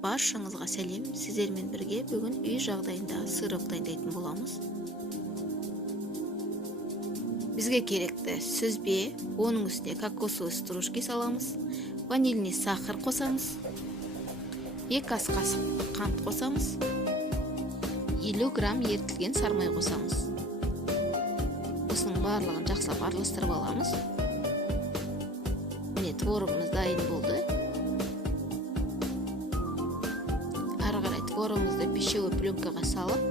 Баршаңызға сәлем. Сіздермен бірге бүгін үй жағдайында сырок дайындайтын боламыз. Бізге керекті сүзбе, оның үстіне кокосовый стружки саламыз, ванильный сахар қосамыз, 2 ас қасық қант қосамыз, 50 грамм ерітілген сармай қосамыз. Осының барлығын жақсылап араластырып аламыз. Міне творогымыз дайын болды. Ары қарай творогымызды пищевой пленкаға салып,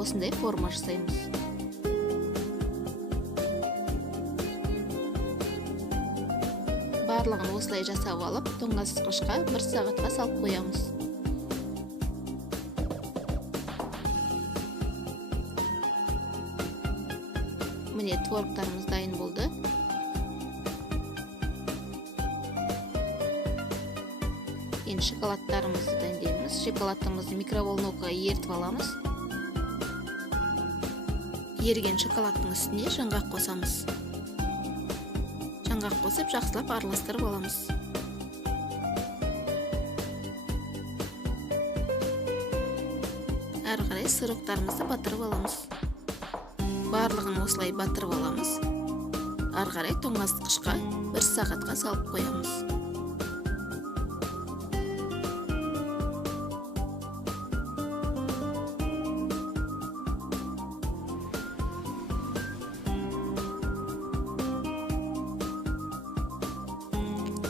осындай форма жасаймыз. Барлығын осылай жасап алып, тоңазытқышқа 1 сағатқа салып қоямыз. Міне творогтарымыз дайын болды. Енді шоколадтарымызды дайындаймыз. Шоколадтарымызды микроволновкаға ерітіп аламыз. Еріген шоколадтың үстіне жаңғақ қосамыз. Жаңғақ қосып, жақсылап араластырып аламыз. Әрі қарай сыроктарымызды батырып аламыз. Барлығын осылай батырып аламыз. Ары қарай тоңазытқышқа 1 сағатқа салып қоямыз.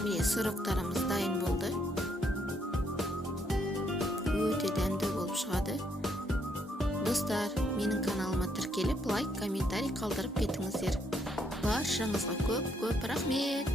Міне сыроктарымыз дайын болды. Өте дәмді болып шығады. Достар, менің каналыма тіркеліп, лайк, комментарий қалдырып кетіңіздер. Баршаңызға көп рахмет.